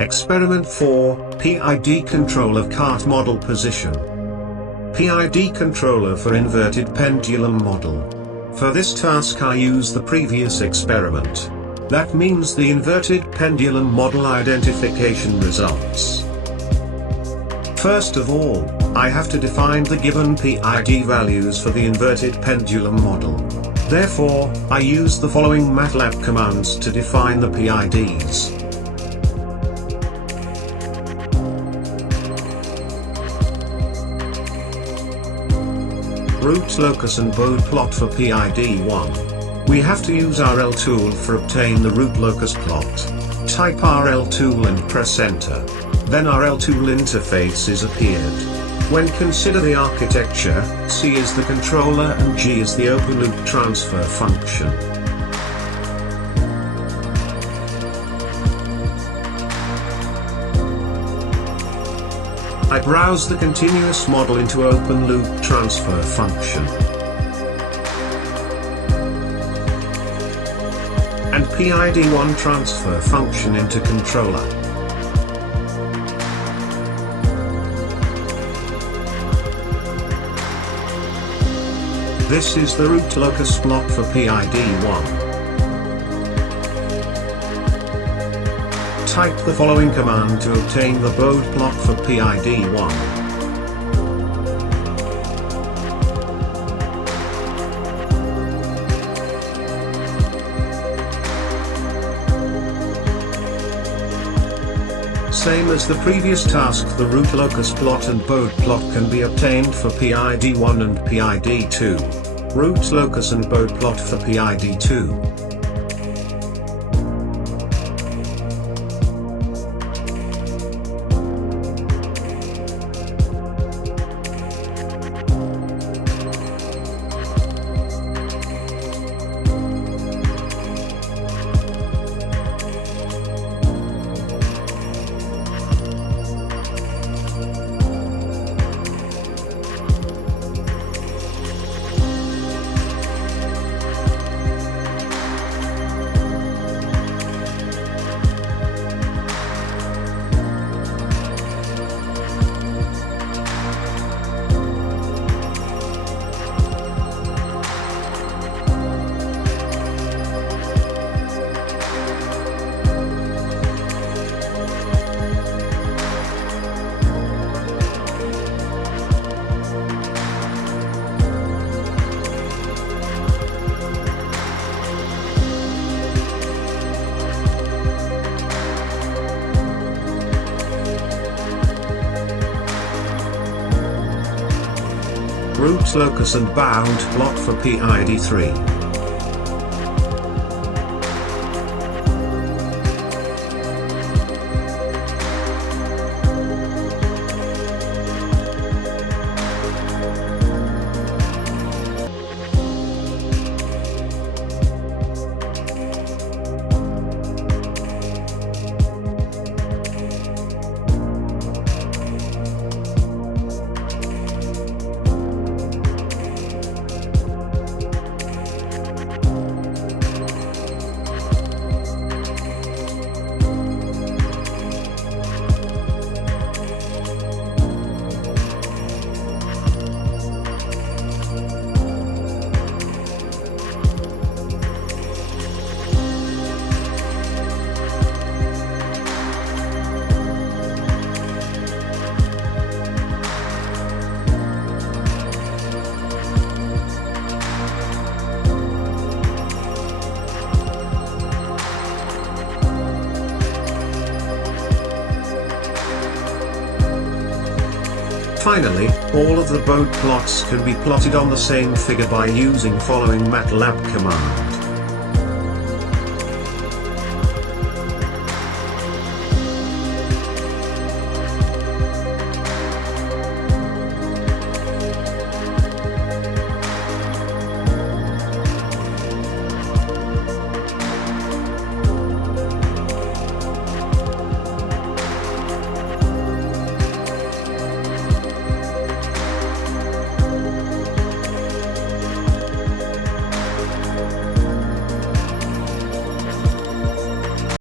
Experiment 4, PID control of cart model position. PID controller for inverted pendulum model. For this task I use the previous experiment. That means the inverted pendulum model identification results. First of all, I have to define the given PID values for the inverted pendulum model. Therefore, I use the following MATLAB commands to define the PIDs. Root, locus and Bode plot for PID1. We have to use RL tool for obtain the root locus plot. Type RL tool and press enter. Then RL tool interface is appeared. When consider the architecture, C is the controller and G is the open loop transfer function. I browse the continuous model into open loop transfer function. And PID1 transfer function into controller. This is the root locus plot for PID1. Type the following command to obtain the Bode plot for PID1. Same as the previous task, the root locus plot and Bode plot can be obtained for PID1 and PID2. Root locus and Bode plot for PID2. Root locus and bound plot for PID3. Finally, all of the Bode plots can be plotted on the same figure by using following MATLAB command.